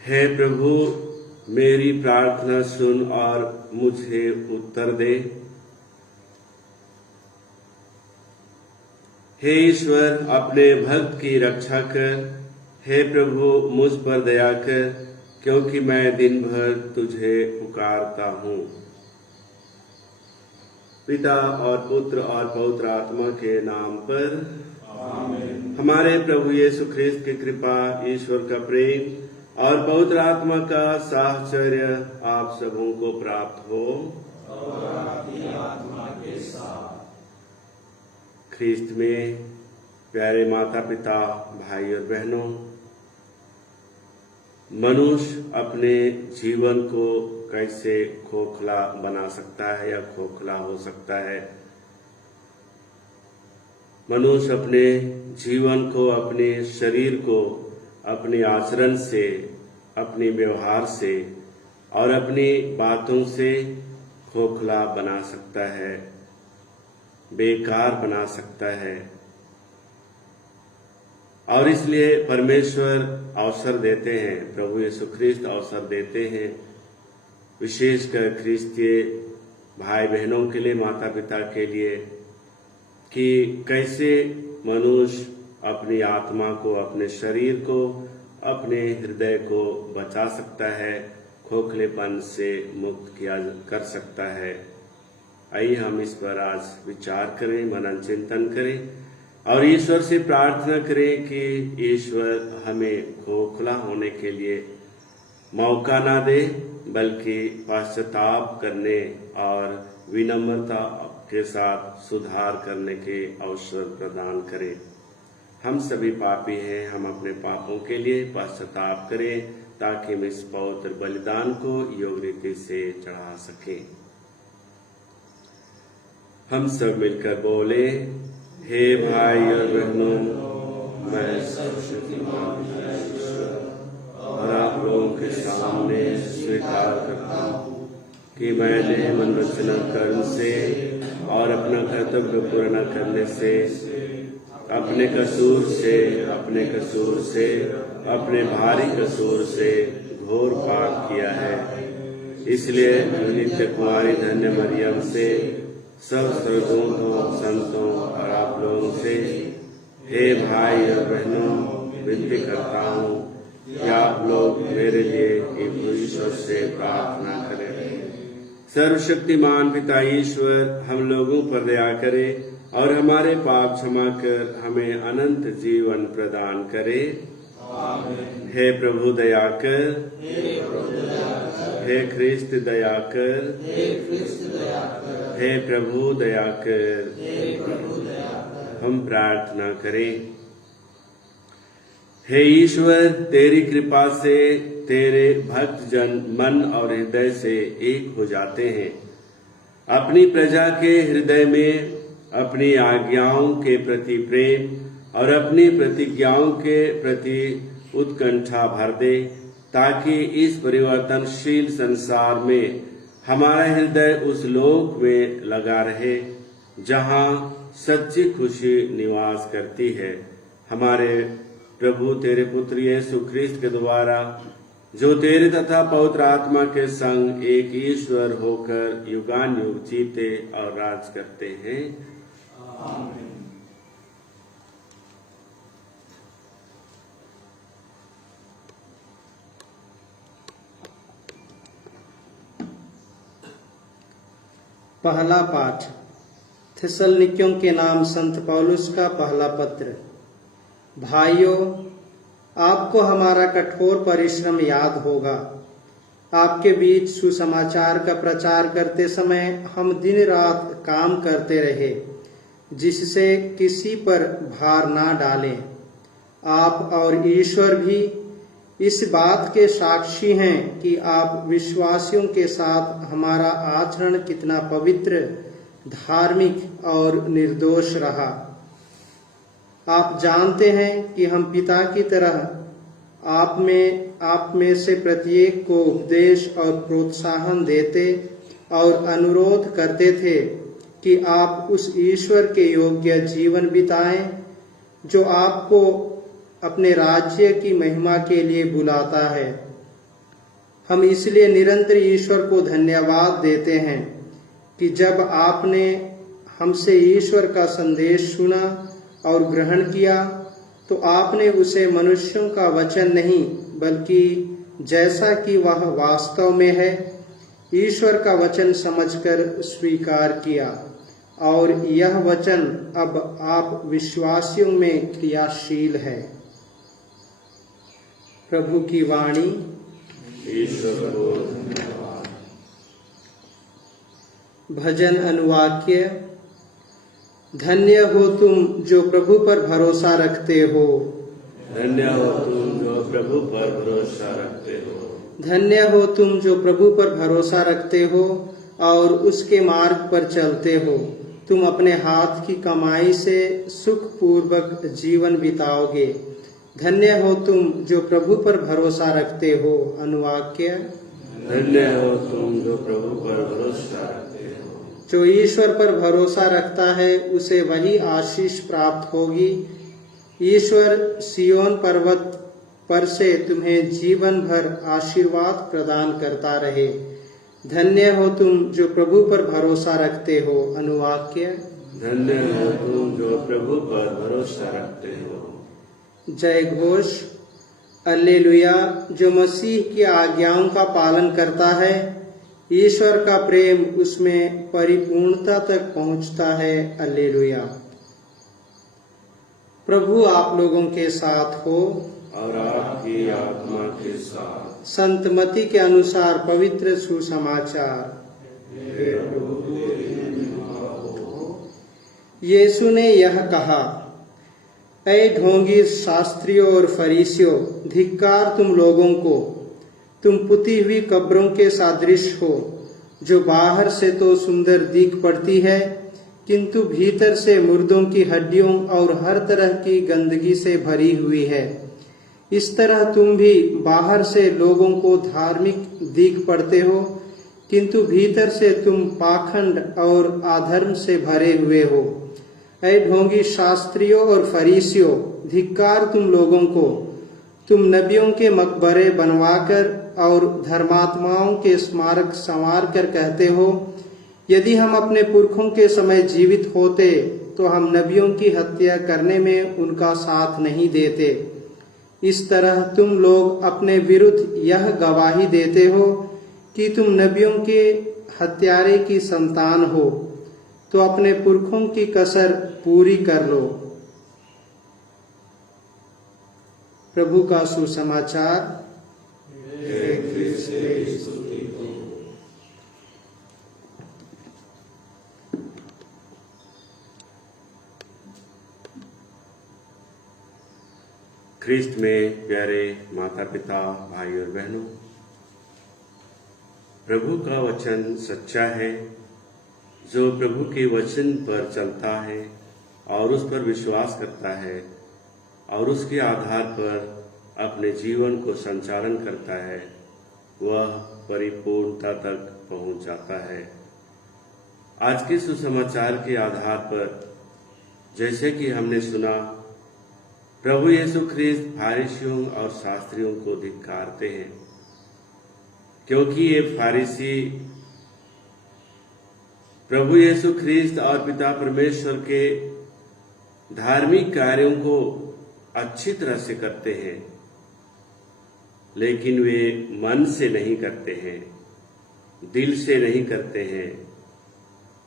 हे प्रभु, मेरी प्रार्थना सुन और मुझे उत्तर दे। हे ईश्वर, अपने भक्त की रक्षा कर। हे प्रभु, मुझ पर दया कर, क्योंकि मैं दिन भर तुझे पुकारता हूँ। पिता और पुत्र और पवित्र आत्मा के नाम पर आमीन। हमारे प्रभु यीशु ख्रिस्त की कृपा, ईश्वर का प्रेम और पवित्र आत्मा का साहचर्य आप सबों को प्राप्त हो और आपकी आत्मा के साथ। ख्रिस्त में प्यारे माता पिता, भाई और बहनों, मनुष्य अपने जीवन को कैसे खोखला बना सकता है या खोखला हो सकता है। मनुष्य अपने जीवन को, अपने शरीर को अपने आचरण से, अपने व्यवहार से और अपनी बातों से खोखला बना सकता है, बेकार बना सकता है। और इसलिए परमेश्वर अवसर देते हैं, प्रभु यीशु ख्रिस्त अवसर देते हैं, विशेषकर ख्रिस्तीय भाई बहनों के लिए, माता पिता के लिए, कि कैसे मनुष्य अपनी आत्मा को, अपने शरीर को, अपने हृदय को बचा सकता है, खोखलेपन से मुक्त किया कर सकता है। आइए हम इस पर आज विचार करें, मनन चिंतन करें और ईश्वर से प्रार्थना करें कि ईश्वर हमें खोखला होने के लिए मौका ना दे, बल्कि पश्चाताप करने और विनम्रता के साथ सुधार करने के अवसर प्रदान करें। हम सभी पापी हैं, हम अपने पापों के लिए पश्चाताप करें ताकि हम इस पवित्र बलिदान को योग्य रीति से चढ़ा सकें। हम सब मिलकर बोले, हे भाई और बहनों, मैं सर्वशक्तिमान ईश्वर और आप लोगों के सामने स्वीकार करता हूँ कि मैंने मन वचन कर्म से और अपना कर्तव्य पूर्ण करने से, अपने कसूर से, अपने भारी कसूर से घोर पाप किया है। इसलिए नित्य कुमारी धन्य मरियम से, सब स्वर्गदूतों, संतों और आप लोगों से, हे भाई और बहनों, विनती करता हूँ कि आप लोग मेरे लिए ईश्वर से प्रार्थना करें। सर्वशक्तिमान पिता ईश्वर हम लोगों पर दया करे और हमारे पाप क्षमा कर हमें अनंत जीवन प्रदान करे। आमीन। हे प्रभु दया कर, हे ख्रिस्त दया कर, हे प्रभु दया कर। हम प्रार्थना करें। हे ईश्वर, तेरी कृपा से तेरे भक्त जन मन और हृदय से एक हो जाते हैं। अपनी प्रजा के हृदय में अपनी आज्ञाओं के प्रति प्रेम और अपनी प्रतिज्ञाओं के प्रति उत्कंठा भर दे, ताकि इस परिवर्तनशील संसार में हमारा हृदय उस लोक में लगा रहे जहां सच्ची खुशी निवास करती है। हमारे प्रभु तेरे पुत्र यीशु ख्रिस्त के द्वारा, जो तेरे तथा पवित्र आत्मा के संग एक ईश्वर होकर युगान युग जीते और राज करते हैं। आमीन। पहला पाठ थिस्सलुनीकियों के नाम संत पौलुस का पहला पत्र। भाइयों, आपको हमारा कठोर परिश्रम याद होगा। आपके बीच सुसमाचार का प्रचार करते समय हम दिन रात काम करते रहे, जिससे किसी पर भार ना डालें। आप और ईश्वर भी इस बात के साक्षी हैं कि आप विश्वासियों के साथ हमारा आचरण कितना पवित्र, धार्मिक और निर्दोष रहा। आप जानते हैं कि हम पिता की तरह आप में से प्रत्येक को उपदेश और प्रोत्साहन देते और अनुरोध करते थे कि आप उस ईश्वर के योग्य जीवन बिताएं जो आपको अपने राज्य की महिमा के लिए बुलाता है हम इसलिए निरंतर ईश्वर को धन्यवाद देते हैं कि जब आपने हमसे ईश्वर का संदेश सुना और ग्रहण किया तो आपने उसे मनुष्यों का वचन नहीं बल्कि जैसा कि वह वास्तव में है ईश्वर का वचन समझकर स्वीकार किया और यह वचन अब आप विश्वासियों में क्रियाशील है। प्रभु की वाणी। ईश्वर को धन्यवाद। भजन अनुवाक्य। धन्य हो तुम जो प्रभु पर भरोसा रखते हो। धन्य हो तुम जो प्रभु पर भरोसा रखते हो। धन्य हो तुम जो प्रभु पर भरोसा रखते हो और उसके मार्ग पर चलते हो। तुम अपने हाथ की कमाई से सुखपूर्वक जीवन बिताओगे। धन्य हो तुम जो प्रभु पर भरोसा रखते हो। अनुवाक्य। धन्य हो तुम जो प्रभु पर भरोसा रखते हो। जो ईश्वर पर भरोसा रखता है उसे वही आशीष प्राप्त होगी। ईश्वर सियोन पर्वत पर से तुम्हें जीवन भर आशीर्वाद प्रदान करता रहे। धन्य हो तुम जो प्रभु पर भरोसा रखते हो। अनुवाक्य। धन्य हो तुम जो प्रभु पर भरोसा रखते हो। जय घोष। alleluia। जो मसीह की आज्ञाओं का पालन करता है ईश्वर का प्रेम उसमें परिपूर्णता तक पहुंचता है। alleluia। प्रभु आप लोगों के साथ हो और आपकी आत्मा के साथ। संत मती के अनुसार पवित्र सुसमाचार। यीशु ने यह कहा, ऐ ढोंगी शास्त्रियों और फरीसियों, धिक्कार तुम लोगों को, तुम पुती हुई कब्रों के सदृश हो, जो बाहर से तो सुंदर दिख पड़ती है किंतु भीतर से मुर्दों की हड्डियों और हर तरह की गंदगी से भरी हुई है। इस तरह तुम भी बाहर से लोगों को धार्मिक दिख पड़ते हो किंतु भीतर से तुम पाखंड और अधर्म से भरे हुए हो। ऐ ढोंगी शास्त्रियों और फरीसियों, धिक्कार तुम लोगों को, तुम नबियों के मकबरे बनवाकर और धर्मात्माओं के स्मारक संवार कर कहते हो, यदि हम अपने पुरखों के समय जीवित होते तो हम नबियों की हत्या करने में उनका साथ नहीं देते। इस तरह तुम लोग अपने विरुद्ध यह गवाही देते हो कि तुम नबियों के हत्यारे की संतान हो, तो अपने पुरखों की कसर पूरी कर लो। प्रभु का सुसमाचार। ख्रिस्त में प्यारे माता पिता भाई और बहनों, प्रभु का वचन सच्चा है। जो प्रभु के वचन पर चलता है और उस पर विश्वास करता है और उसके आधार पर अपने जीवन को संचालन करता है, वह परिपूर्णता तक पहुंच जाता है। आज के सुसमाचार के आधार पर जैसे कि हमने सुना, प्रभु यीशु ख्रिस्त फारिसियों और शास्त्रियों को धिक्कारते हैं, क्योंकि ये फारिसी प्रभु यीशु ख्रिस्त और पिता परमेश्वर के धार्मिक कार्यों को अच्छी तरह से करते हैं, लेकिन वे मन से नहीं करते हैं, दिल से नहीं करते हैं,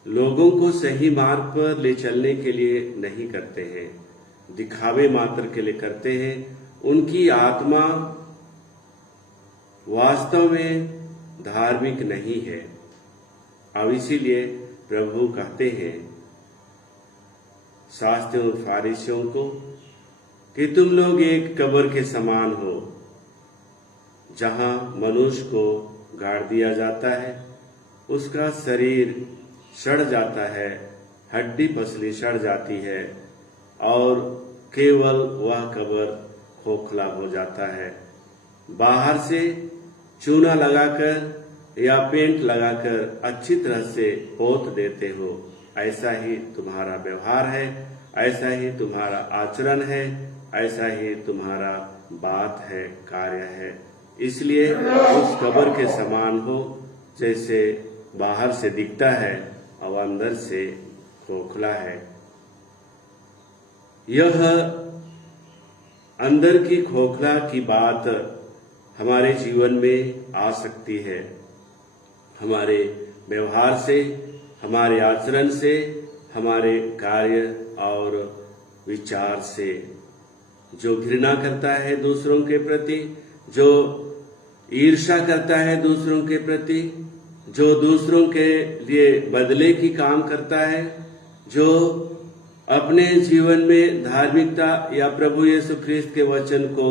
लोगों को सही मार्ग पर ले चलने के लिए नहीं करते हैं, दिखावे मात्र के लिए करते हैं। उनकी आत्मा वास्तव में धार्मिक नहीं है। अब इसीलिए प्रभु कहते हैं शास्त्रियों और फारिसियों को कि तुम लोग एक कब्र के समान हो, जहां मनुष्य को गाड़ दिया जाता है, उसका शरीर सड़ जाता है, हड्डी पसली सड़ जाती है और केवल वह कब्र खोखला हो जाता है। बाहर से चूना लगाकर या पेंट लगाकर अच्छी तरह से पोत देते हो। ऐसा ही तुम्हारा व्यवहार है, ऐसा ही तुम्हारा आचरण है, ऐसा ही तुम्हारा बात है, कार्य है। इसलिए उस कब्र के समान हो जैसे बाहर से दिखता है और अंदर से खोखला है। यह अंदर की खोखला की बात हमारे जीवन में आ सकती है, हमारे व्यवहार से, हमारे आचरण से, हमारे कार्य और विचार से। जो घृणा करता है दूसरों के प्रति, जो ईर्ष्या करता है दूसरों के प्रति, जो दूसरों के लिए बदले की काम करता है, जो अपने जीवन में धार्मिकता या प्रभु यीशु ख्रीस्त के वचन को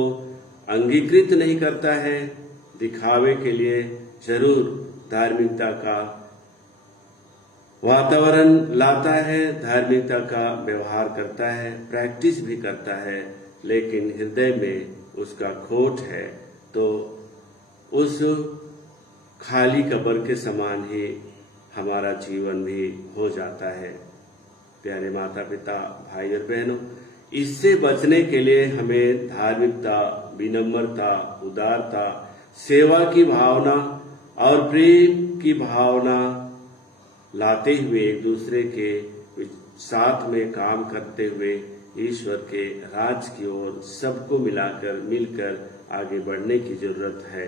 अंगीकृत नहीं करता है, दिखावे के लिए जरूर धार्मिकता का वातावरण लाता है, धार्मिकता का व्यवहार करता है, प्रैक्टिस भी करता है, लेकिन हृदय में उसका खोट है, तो उस खाली कब्र के समान ही हमारा जीवन भी हो जाता है। प्यारे माता पिता, भाई और बहनों, इससे बचने के लिए हमें धार्मिकता, विनम्रता, उदारता, सेवा की भावना और प्रेम की भावना लाते हुए एक दूसरे के साथ में काम करते हुए ईश्वर के राज की ओर सबको मिलकर आगे बढ़ने की जरूरत है।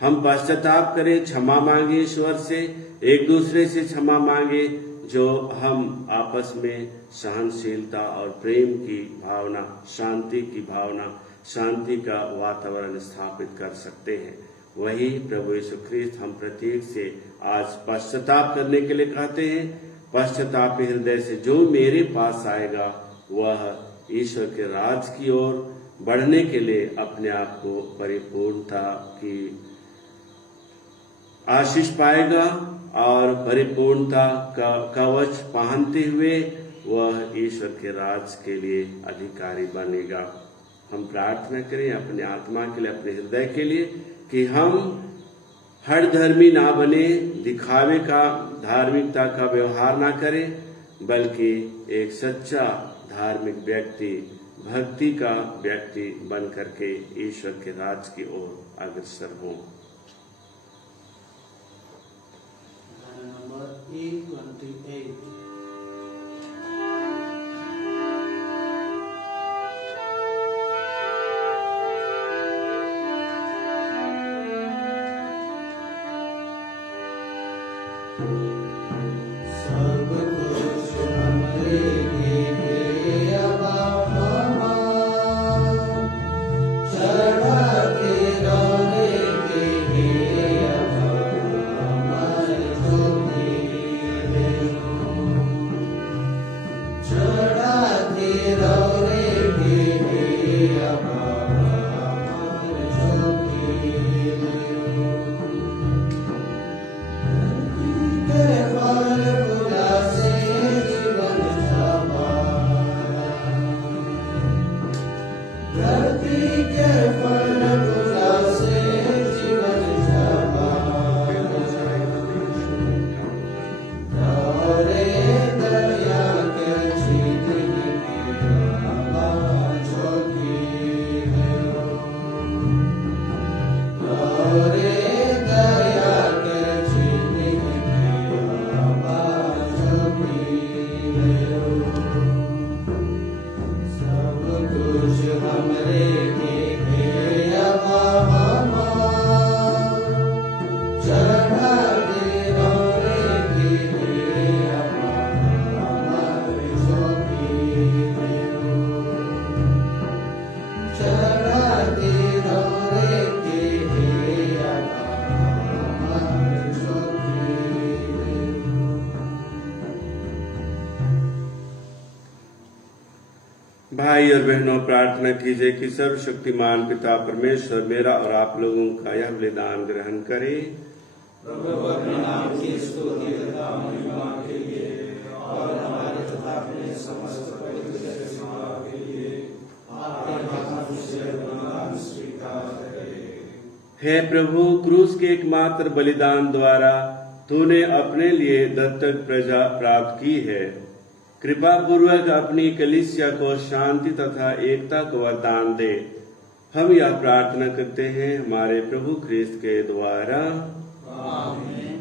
हम पश्चाताप करें, क्षमा मांगे ईश्वर से, एक दूसरे से क्षमा मांगे, जो हम आपस में सहनशीलता और प्रेम की भावना, शांति की भावना, शांति का वातावरण स्थापित कर सकते हैं। वही प्रभु यीशु ख्रीस्त हम प्रत्येक से आज पश्चाताप करने के लिए कहते हैं। पश्चातापी हृदय से जो मेरे पास आएगा वह ईश्वर के राज की ओर बढ़ने के लिए अपने आप को परिपूर्णता की आशीष पाएगा और परिपूर्णता का कवच पहनते हुए वह ईश्वर के राज के लिए अधिकारी बनेगा। हम प्रार्थना करें अपने आत्मा के लिए, अपने हृदय के लिए, कि हम हर धर्मी ना बने, दिखावे का, धार्मिकता का व्यवहार ना करें, बल्कि एक सच्चा धार्मिक व्यक्ति, भक्ति का व्यक्ति बन करके ईश्वर के राज की ओर अग्रसर हों। नंबर 828। भाई और बहनों, प्रार्थना कीजिए कि सर्वशक्तिमान पिता परमेश्वर मेरा और आप लोगों का यह बलिदान ग्रहण करे। प्रभु अपने नाम की स्तुति तथा महिमा के लिए और हमारे तथा अपने समस्त पवित्र सेवा के लिए आपके हाथों से बलिदान स्वीकार करे। हे प्रभु, क्रूस के एकमात्र बलिदान द्वारा तूने अपने लिए दत्तक प्रजा प्राप्त की है। कृपा पूर्वक अपनी कलीसिया को शांति तथा एकता को वरदान दे। हम यह प्रार्थना करते हैं हमारे प्रभु ख्रिस्त के द्वारा। आमीन।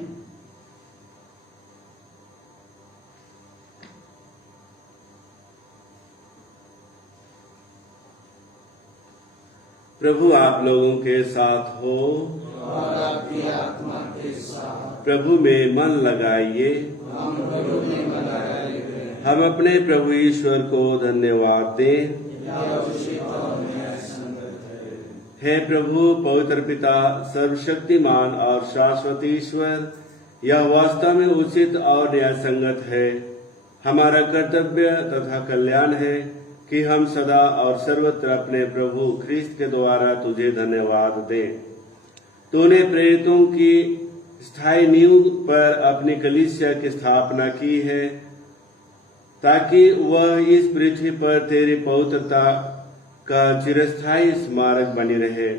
प्रभु आप लोगों के साथ हो और आपकी आत्मा के साथ। प्रभु में मन लगाइए। हम प्रभु में मन लगाए हुए हम अपने प्रभु ईश्वर को धन्यवाद दें। यह उचित और न्यायसंगत है। हे प्रभु पवित्र पिता सर्वशक्तिमान और शाश्वत ईश्वर, यह वास्तव में उचित और न्यायसंगत है। हमारा कर्तव्य तथा कल्याण है कि हम सदा और सर्वत्र अपने प्रभु ख्रिस्त के द्वारा तुझे धन्यवाद दें। तूने प्रेरितों की स्थायी नींव पर अपनी कलीसिया की स्थापना की है, ताकि वह इस पृथ्वी पर तेरी पवित्रता का चिरस्थायी स्मारक बनी रहे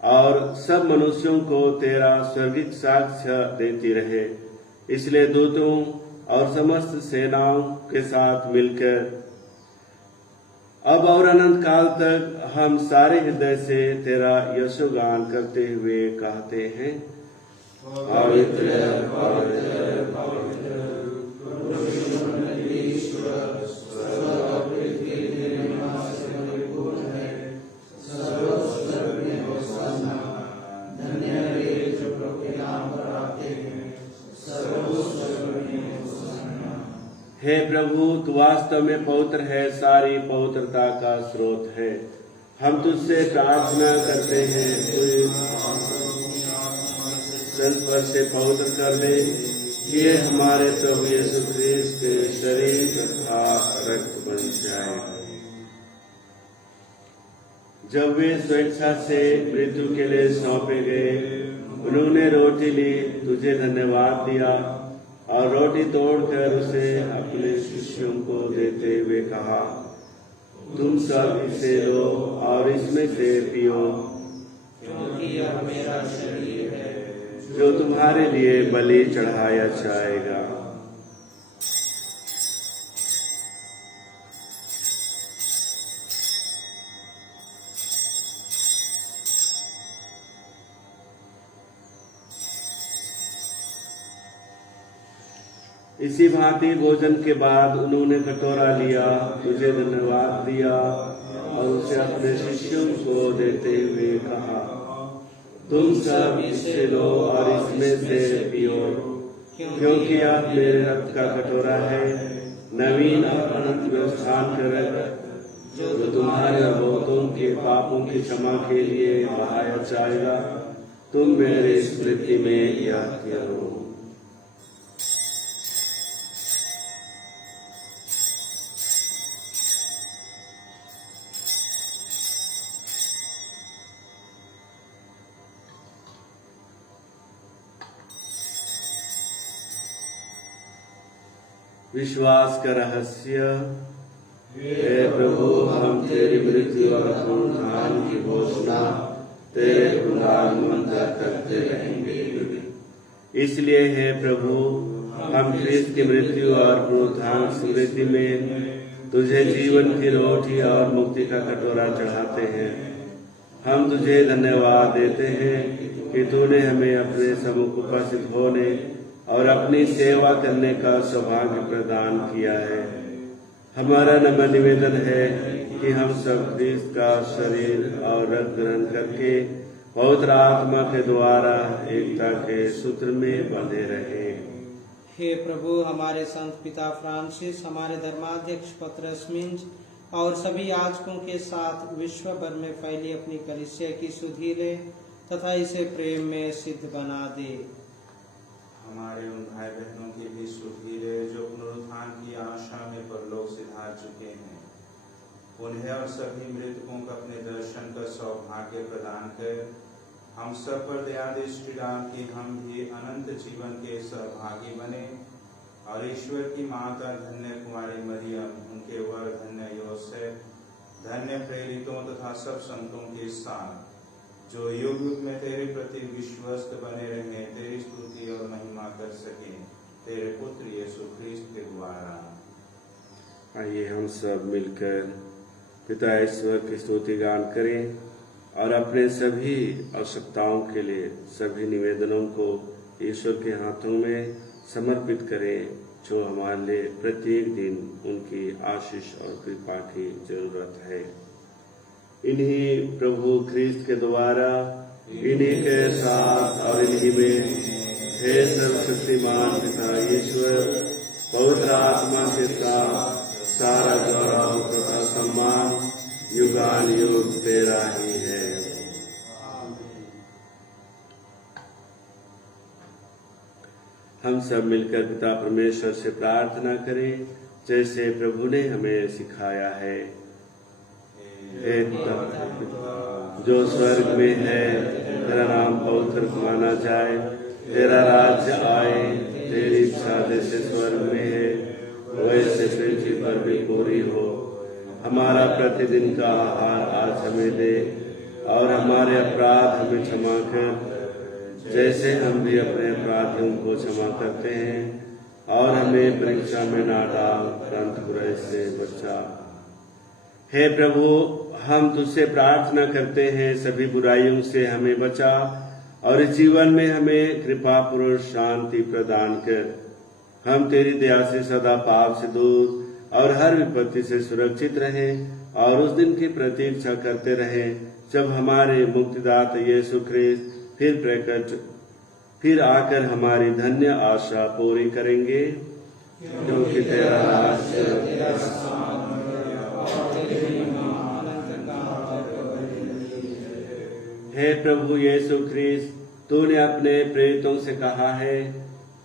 और सब मनुष्यों को तेरा स्वर्गिक साक्ष्य देती रहे। इसलिए दूतों और समस्त सेनाओं के साथ मिलकर अब और अनंत काल तक हम सारे हृदय से तेरा यशोगान करते हुए कहते हैं, पवित्र पवित्र पवित्र ईश्वर, स्वर्ग और पृथ्वी तेरे महिमा से परिपूर्ण है। सर्वोच्च में होशाना। धन्य वे जो प्रभु के नाम पर आते हैं। सर्वोच्च में होशाना। हे प्रभु, तू वास्तव में पवित्र है, सारी पवित्रता का स्रोत है। हम तुझसे प्रार्थना करते हैं, संस्पर्श से पवित्र कर दे, ये हमारे प्रभु यीशु ख्रिस्त के शरीर तथा रक्त बन जाए। जब वे स्वेच्छा से मृत्यु के लिए सौंपे गए, उन्होंने रोटी ली, तुझे धन्यवाद दिया और रोटी तोड़कर उसे अपने शिष्यों को देते हुए कहा, तुम सब इसे लो और इसमें से पियो, क्योंकि यह मेरा शरीर है जो तुम्हारे लिए बलि चढ़ाया जाएगा। इसी भांति भोजन के बाद उन्होंने कटोरा लिया, तुझे धन्यवाद दिया और उसे अपने शिष्यों को देते हुए कहा, तुम सब इससे लो और इसमें से पियो, क्योंकि यह मेरे रक्त का कटोरा है, नवीन और अनंत व्यवस्थान का रक्त, जो तुम्हारे और बहुतों के पापों की क्षमा के लिए बहाया जाएगा। तुम मेरे स्मृति में यह करो। विश्वास का रहस्य। हे प्रभु, हम तेरी मृत्यु और पुनरुत्थान की घोषणा तेरे पुनरागमन तक करते रहेंगे। इसलिए हे प्रभु, हम ख्रिस्त की मृत्यु और पुनरुत्थान स्मृति में तुझे जीवन की रोटी और मुक्ति का कटोरा चढ़ाते हैं। हम तुझे धन्यवाद देते हैं कि तूने हमें अपने सम्मुख उपस्थित होने और अपनी सेवा करने का सौभाग्य प्रदान किया है। हमारा नम्र निवेदन है कि हम सब ख्रिस्त का शरीर और रक्त ग्रहण करके पवित्र आत्मा के द्वारा एकता के सूत्र में बंधे रहे। हे प्रभु, हमारे संत पिता फ्रांसिस, हमारे धर्माध्यक्ष पतरस मिंज और सभी याजकों के साथ विश्व भर में फैली अपनी कलीसिया की सुधि ले तथा इसे प्रेम में सिद्ध बना दे। हमारे उन भाई बहनों की भी सुधि ले जो पुनरुत्थान की आशा में परलोक सिधार चुके हैं। उन्हें और सभी मृतकों को अपने दर्शन का सौभाग्य प्रदान कर हम सब पर दया दृष्टि डाल कि हम भी अनंत जीवन के सहभागी बने और ईश्वर की माता धन्य कुमारी मरियम, उनके वर धन्य योसेफ, धन्य प्रेरितों तथा सब संतों के साथ जो युग युग में तेरे प्रति विश्वस्त बने रहे, तेरी स्तुति और महिमा कर सके, तेरे पुत्र यीशु ख्रिस्त के द्वारा। आइए हम सब मिलकर पिता ईश्वर की स्तुति गान करें और अपने सभी आवश्यकताओं के लिए सभी निवेदनों को ईश्वर के हाथों में समर्पित करें, जो हमारे लिए प्रत्येक दिन उनकी आशीष और कृपा की जरूरत है। इन्हीं प्रभु ख्रीस्त के द्वारा, इन्हीं के साथ और इन्हीं में हे सर्वशक्तिमान पिता ईश्वर पवित्र आत्मा के साथ सारा गौरव तथा सम्मान युगान युग तेरा ही है। हम सब मिलकर पिता परमेश्वर से प्रार्थना करें, जैसे प्रभु ने हमें सिखाया है। हे पिता जो स्वर्ग में है, तेरा नाम पवित्र माना जाए, तेरा राज्य आए, तेरी इच्छा जैसे स्वर्ग में है वैसे पृथ्वी पर भी पूरी हो। हमारा प्रतिदिन का आहार आज हमें दे, और हमारे अपराध हमें क्षमा कर, जैसे हम भी अपने अपराधियों को क्षमा करते हैं, और हमें परीक्षा में ना डाल, परंतु बुराई से बचा। हे प्रभु, हम तुझसे प्रार्थना करते हैं, सभी बुराइयों से हमें बचा और इस जीवन में हमें कृपा पूर्ण शांति प्रदान कर। हम तेरी दया से सदा पाप से दूर और हर विपत्ति से सुरक्षित रहें, और उस दिन की प्रतीक्षा करते रहें जब हमारे मुक्तिदाता यीशु ख्रीस्त फिर आकर हमारी धन्य आशा पूरी करेंगे, क्योंकि तेरा राज्य हे प्रभु यीशु ख्रीस्त, तूने अपने प्रेरितों से कहा है,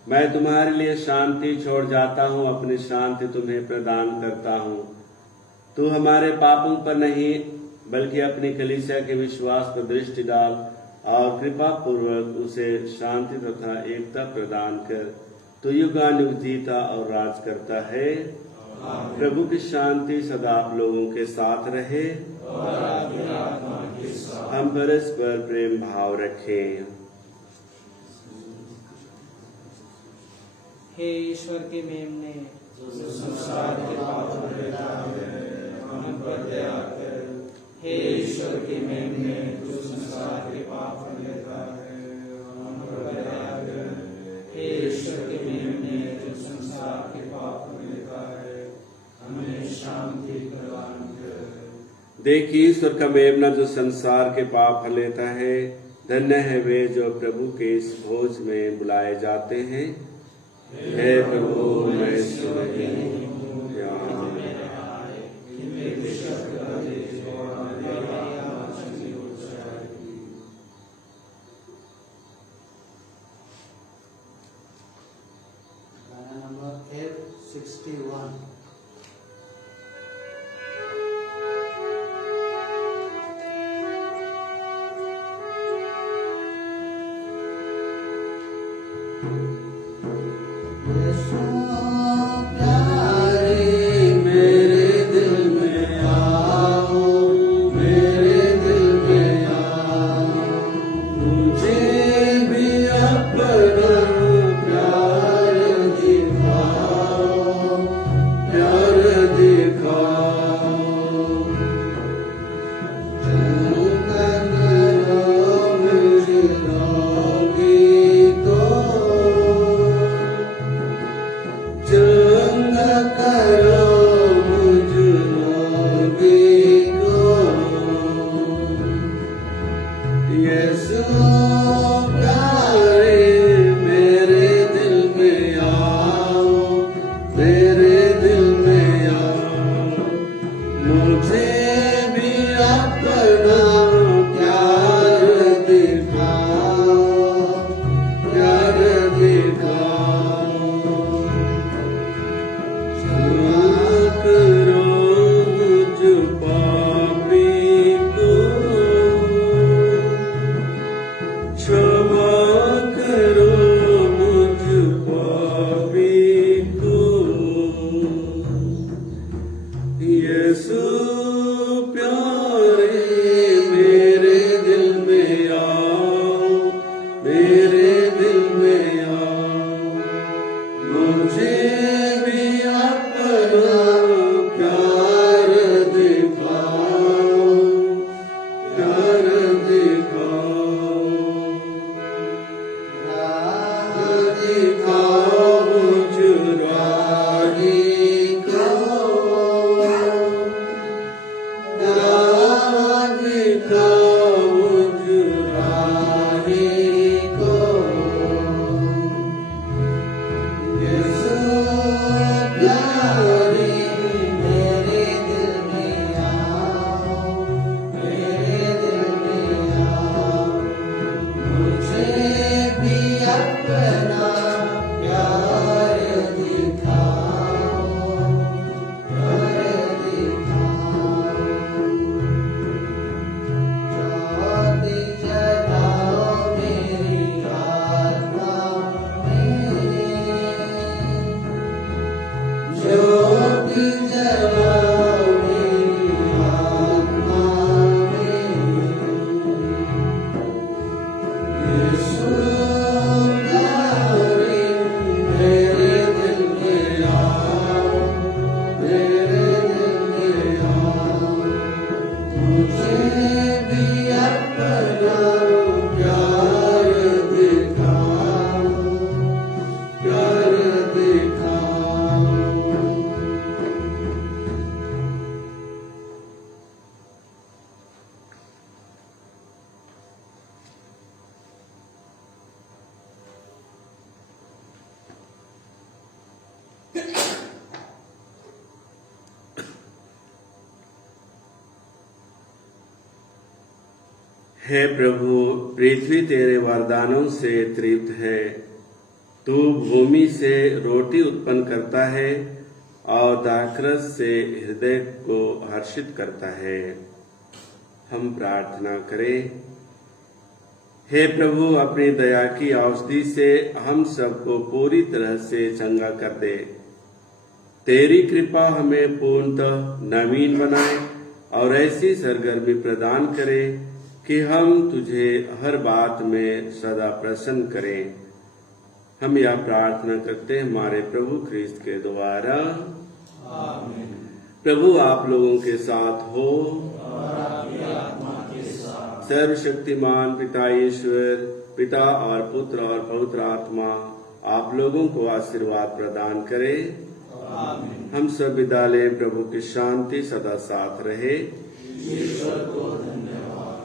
मैं तुम्हारे लिए शांति छोड़ जाता हूँ, अपनी शांति तुम्हें प्रदान करता हूँ। तू हमारे पापों पर नहीं बल्कि अपनी कलीसिया के विश्वास पर दृष्टि डाल और कृपा पूर्वक उसे शांति तथा एकता प्रदान कर। तू युगानुयुग जीता और राज करता है। प्रभु की शांति सदा आप लोगों के साथ रहे। हम परस्पर प्रेम भाव रखें। हे ईश्वर के मेमने, संसार के पापों को लेता है, हम पर दया कर। हे ईश्वर के मेमने, तू संसार के पाप को लेता है, हम पर दया कर। हे ईश्वर के मेमने, तू संसार के पाप को लेता है, हमें शांति प्रदान कर। देखिए ईश्वर का मेमना जो संसार के पाप लेता है। धन्य है वे जो प्रभु के इस भोज में बुलाए जाते हैं। हे प्रभु, मैं नंबर F61। दिखाओ मुझ राही को, राह दिखाओ मुझ राही को। यीशु प्यारे मेरे दिल में आओ, मेरे दिल में आओ, मुझे भी अपना प्यार दिखाओ, प्यार दिखाओ। ज्योति जलाओ मेरी आत्मा में, ज्योति जलाओ मेरी आत्मा में। यीशु प्यारे मेरे दिल में आओ, मेरे दिल में आओ, मुझे भी अपना प्यार दिखाओ, प्यार दिखाओ। हे प्रभु, पृथ्वी तेरे वरदानों से तृप्त है। तू भूमि से रोटी उत्पन्न करता है और दाखरस से हृदय को हर्षित करता है। हम प्रार्थना करें। हे प्रभु, अपनी दया की औषधि से हम सबको पूरी तरह से चंगा कर दे। तेरी कृपा हमें पूर्णतः नवीन बनाए और ऐसी सरगर्मी प्रदान करे कि हम तुझे हर बात में सदा प्रसन्न करें। हम यह प्रार्थना करते हैं हमारे प्रभु ख्रीस्त के द्वारा। आमीन। प्रभु आप लोगों के साथ हो। और आपकी आत्मा के साथ। सर्वशक्तिमान पिता ईश्वर, पिता और पुत्र और पवित्र आत्मा आप लोगों को आशीर्वाद प्रदान करे। आमीन। हम सब विदा लें। प्रभु की शांति सदा साथ रहे। ईश्वर को धन्यवाद।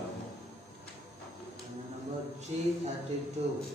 Number 332.